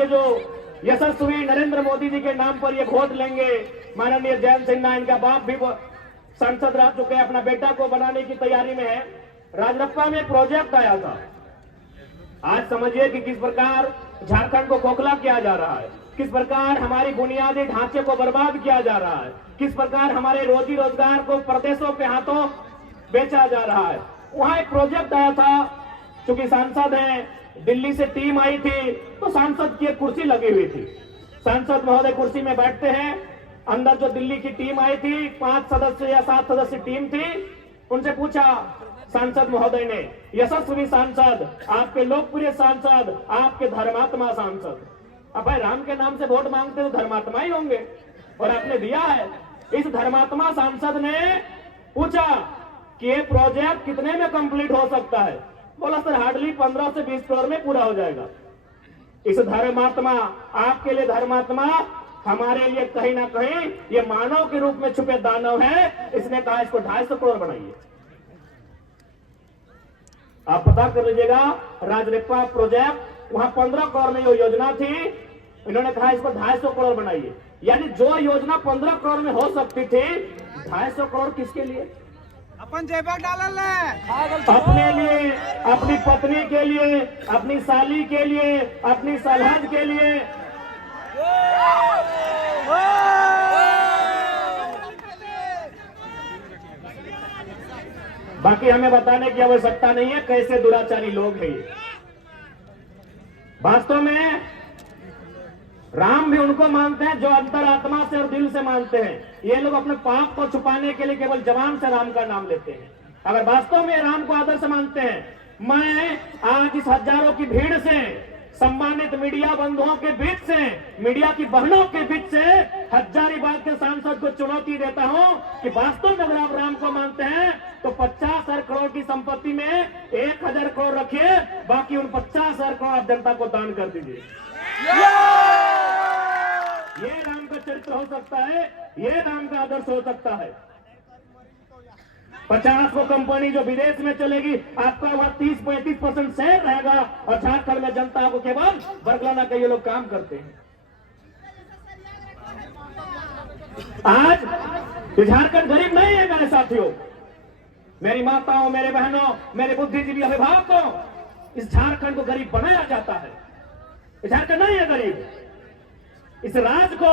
के जो यशस्वी नरेंद्र मोदी जी के नाम पर ये वोट लेंगे। माननीय जयंत सिन्हा, इनका बाप भी सांसद रह चुके हैं, अपना बेटा को बनाने की तैयारी में है। राजरप्पा में प्रोजेक्ट आया था। आज समझिए कि किस प्रकार झारखंड को खोखला किया जा रहा है, किस प्रकार हमारी बुनियादी ढांचे को बर्बाद किया जा रहा है, किस प्रकार हमारे रोजी रोजगार को प्रदेशों के हाथों बेचा जा रहा है। वहां एक प्रोजेक्ट आया था, चूंकि सांसद हैं, दिल्ली से टीम आई थी, तो सांसद की एक कुर्सी लगी हुई थी। सांसद महोदय कुर्सी में बैठते हैं, अंदर जो दिल्ली की टीम आई थी, 5 सदस्य या 7 सदस्य टीम थी, उनसे पूछा सांसद महोदय ने, यशस्वी सांसद, आपके लोकप्रिय सांसद, आपके धर्मात्मा सांसद, अब भाई राम के नाम से वोट मांगते तो धर्मात्मा ही होंगे, और आपने दिया है। इस धर्मात्मा सांसद ने पूछा कि ये प्रोजेक्ट कितने में कंप्लीट हो सकता है। बोला सर हार्डली 15 से 20 करोड़ में पूरा हो जाएगा। इस धर्मात्मा, आपके लिए धर्मात्मा, हमारे लिए कहीं ना कहीं ये मानव के रूप में छुपे दानव है। इसने कहा इसको 250 करोड़ बनाइए। आप पता कर लीजिएगा, राजरप्पा प्रोजेक्ट वहां 15 करोड़ में जो योजना थी, इन्होंने कहा इसको 250 करोड़ बनाइए। यानी जो योजना 15 करोड़ में हो सकती थी, 250 करोड़ किसके लिए? अपन जेबा डालल अपने लिए, अपनी पत्नी के लिए, अपनी साली के लिए, अपनी सलहज के लिए। बाकी हमें बताने की आवश्यकता नहीं है कैसे दुराचारी लोग हैं ये। वास्तव में राम भी उनको मानते हैं जो अंतरात्मा से और दिल से मानते हैं। ये लोग अपने पाप को छुपाने के लिए केवल जबान से राम का नाम लेते हैं। अगर वास्तव में राम को आदर्श मानते हैं, मैं आज इस हजारों की भीड़ से, सम्मानित मीडिया बंधुओं के बीच से, मीडिया की बहनों के बीच से हजारीबाग के सांसद को चुनौती देता हूं कि वास्तव में अगर आप राम को मानते हैं तो 50,000 करोड़ की संपत्ति में 1,000 करोड़ रखिए, बाकी उन 50,000 करोड़ आप जनता को दान कर दीजिए। ये राम का चरित्र हो सकता है, ये राम का आदर्श हो सकता है। 50 को कंपनी जो विदेश में चलेगी, आपका वहां 30-35% शेयर रहेगा, और झारखंड में जनता को केवल बरगलाना का ये लोग काम करते हैं। आज झारखंड गरीब नहीं है मेरे साथियों, मेरी माताओं, मेरे बहनों, मेरे बुद्धिजीवी अभिभावकों, इस झारखंड को गरीब बनाया जाता है। झारखंड नहीं है गरीब। इस राज को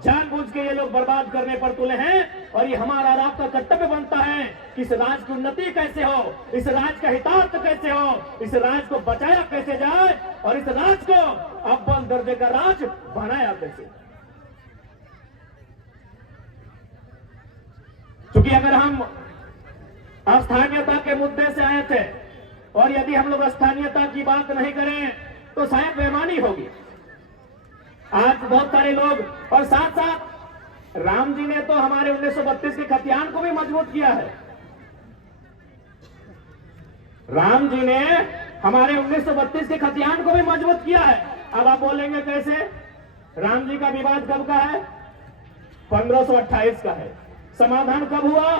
जानबूझ के ये लोग बर्बाद करने पर तुले हैं, और ये हमारा और आपका कर्तव्य बनता है कि इस राज की उन्नति कैसे हो, इस राज का हितार्थ कैसे हो, इस राज को बचाया कैसे जाए, और इस राज को अव्वल दर्जे का राज बनाया कैसे। क्योंकि अगर हम स्थानीयता के मुद्दे से आए थे, और यदि हम लोग स्थानीयता की बात नहीं करें तो शायद बेईमानी होगी। आज बहुत सारे लोग, और साथ साथ राम जी ने तो हमारे 1932 के खतियान को भी मजबूत किया है। राम जी ने हमारे 1932 के खतियान को भी मजबूत किया है। अब आप बोलेंगे कैसे? राम जी का विवाद कब का है? 1528 का है। समाधान कब हुआ?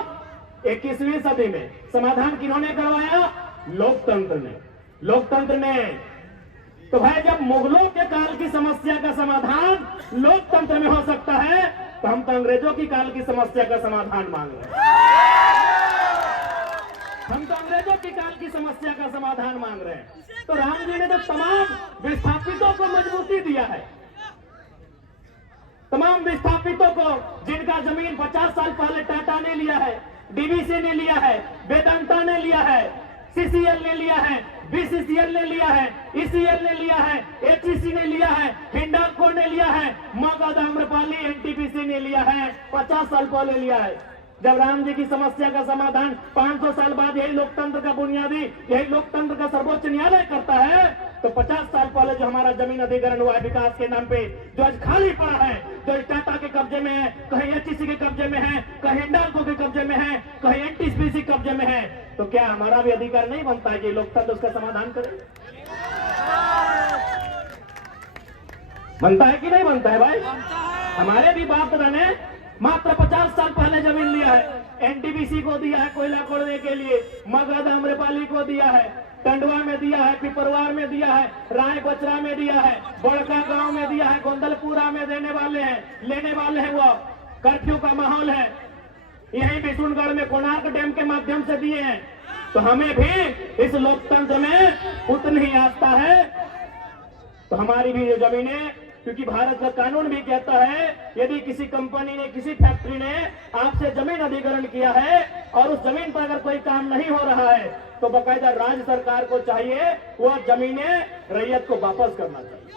21वीं सदी में। समाधान किन्होंने करवाया? लोकतंत्र ने। लोकतंत्र ने। तो भाई जब मुगलों के काल की समस्या का समाधान लोकतंत्र में हो सकता है, तो हम तो अंग्रेजों की काल की समस्या का समाधान मांग रहे हैं। हम तो अंग्रेजों की काल की समस्या का समाधान मांग रहे हैं। तो राम जी ने तो तमाम विस्थापितों को मजबूती दिया है। तमाम विस्थापितों को, जिनका जमीन 50 साल पहले टाटा ने लिया है, डीवीसी ने लिया है, वेदांता ने लिया है, सीसीएल ने लिया है, बीसीसीएल ने लिया है, ईसीएल ने लिया है, एचईसी ने लिया है, हिंडाल्को ने लिया है, मगध, आम्रपाली, एनटीपीसी ने लिया है, 50 साल पहले लिया है। जब राम जी की समस्या का समाधान 500 साल बाद यही लोकतंत्र का बुनियादी, यही लोकतंत्र का सर्वोच्च न्यायालय करता है, तो 50 साल पहले जो हमारा जमीन अधिग्रहण हुआ है विकास के नाम पे, जो आज खाली पड़ा है, जो टाटा के कब्जे में है, कहीं एचईसी के कब्जे में है, कहीं हिंडाल्को के कब्जे में है, कहीं एनटीपीसी कब्जे में है, तो क्या हमारा भी अधिकार नहीं बनता है कि लोकतंत्र उसका समाधान करे? बनता है कि नहीं बनता है भाई? हमारे भी बाप दादा ने मात्र 50 साल पहले जमीन लिया है। एनटीपीसी को दिया है कोयला खोदने के लिए, मगध, आम्रपाली को दिया है, टंडवा में दिया है, पिपरवार में दिया है, राय बचरा में दिया है, बड़का गांव में दिया है, गोंदलपुरा में देने वाले हैं, लेने वाले हैं। वो कर्फ्यू का माहौल है। यहीं बिशुनगढ़ में कोणार्क डैम के माध्यम से दिए हैं। तो हमें भी इस लोकतंत्र में उतनी ही आस्था है। तो हमारी भी ये जमीनें, क्योंकि भारत का कानून भी कहता है यदि किसी कंपनी ने, किसी फैक्ट्री ने आपसे जमीन अधिग्रहण किया है और उस जमीन पर अगर कोई काम नहीं हो रहा है तो बकायदा राज्य सरकार को चाहिए वह जमीनें रैयत को वापस करना चाहिए।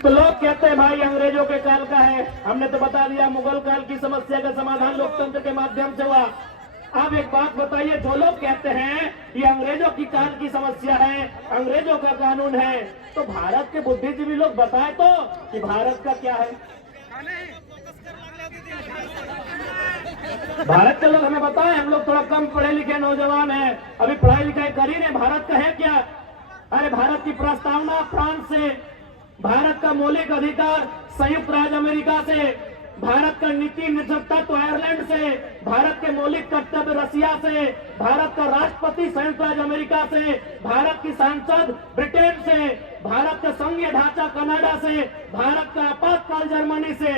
तो लोग कहते हैं भाई अंग्रेजों के काल का है। हमने तो बता दिया मुगल काल की समस्या का समाधान लोकतंत्र के माध्यम से हुआ। अब एक बात बताइए, जो लोग कहते हैं ये अंग्रेजों की काल की समस्या है, अंग्रेजों का कानून है, तो भारत के बुद्धिजीवी लोग बताए तो कि भारत का क्या है। भारत के लोग हमें बताएं। हम लोग थोड़ा कम पढ़े लिखे नौजवान हैं, अभी पढ़ाई लिखाई कर ही नहीं। भारत का है क्या? अरे भारत की प्रस्तावना फ्रांस से, भारत का मौलिक अधिकार संयुक्त राज्य अमेरिका से, भारत का नीति निर्देशक आयरलैंड से, भारत के मौलिक कर्तव्य रसिया से, भारत का राष्ट्रपति संयुक्त राज्य अमेरिका से, भारत की संसद ब्रिटेन से, भारत का संघीय ढांचा कनाडा से, भारत का आपातकाल जर्मनी से,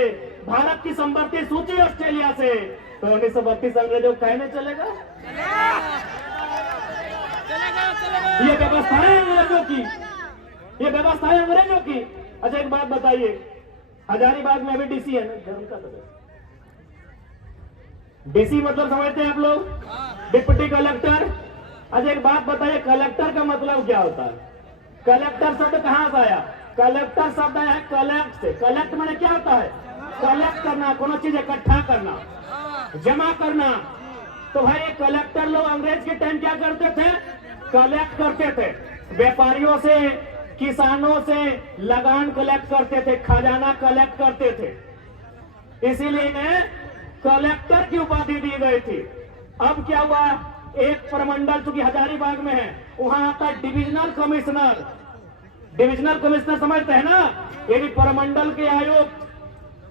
भारत की संवर्ती सूची ऑस्ट्रेलिया से। तो 1932 अंग्रेजों कहने चलेगा? ये व्यवस्था है अंग्रेजों की, ये व्यवस्था है अंग्रेजों की। अच्छा एक बात बताइए, हजारीबाग में अभी डीसी है ना, धर्म का डीसी मतलब समझते हैं आप लोग? Deputy collector. अच्छा एक बात बताइए, कलेक्टर का मतलब क्या होता है? कलेक्टर शब्द कहां से आया? कलेक्टर शब्द आया है कलेक्ट से। कलेक्ट माने क्या होता है? कलेक्ट करना, कोनो चीज इकट्ठा करना, जमा करना। तो भाई कलेक्टर लोग अंग्रेज के टाइम क्या करते थे? कलेक्ट करते थे। व्यापारियों से, किसानों से लगान कलेक्ट करते थे, खजाना कलेक्ट करते थे। इसीलिए इन्हें कलेक्टर की उपाधि दी गई थी। अब क्या हुआ, एक प्रमंडल चूंकि हजारीबाग में है, वहां आता है डिविजनल कमिश्नर। डिविजनल कमिश्नर समझते हैं ना? यानी प्रमंडल के आयुक्त।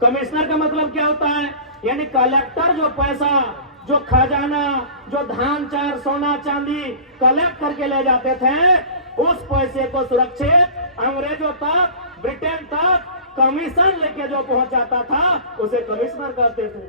कमिश्नर का मतलब क्या होता है? यानी कलेक्टर जो पैसा, जो खजाना, जो धान चार सोना चांदी कलेक्ट करके ले जाते थे, उस पैसे को सुरक्षित अंग्रेजों तक, ब्रिटेन तक कमीशन लेके जो पहुंचाता था उसे कमिश्नर कहते थे।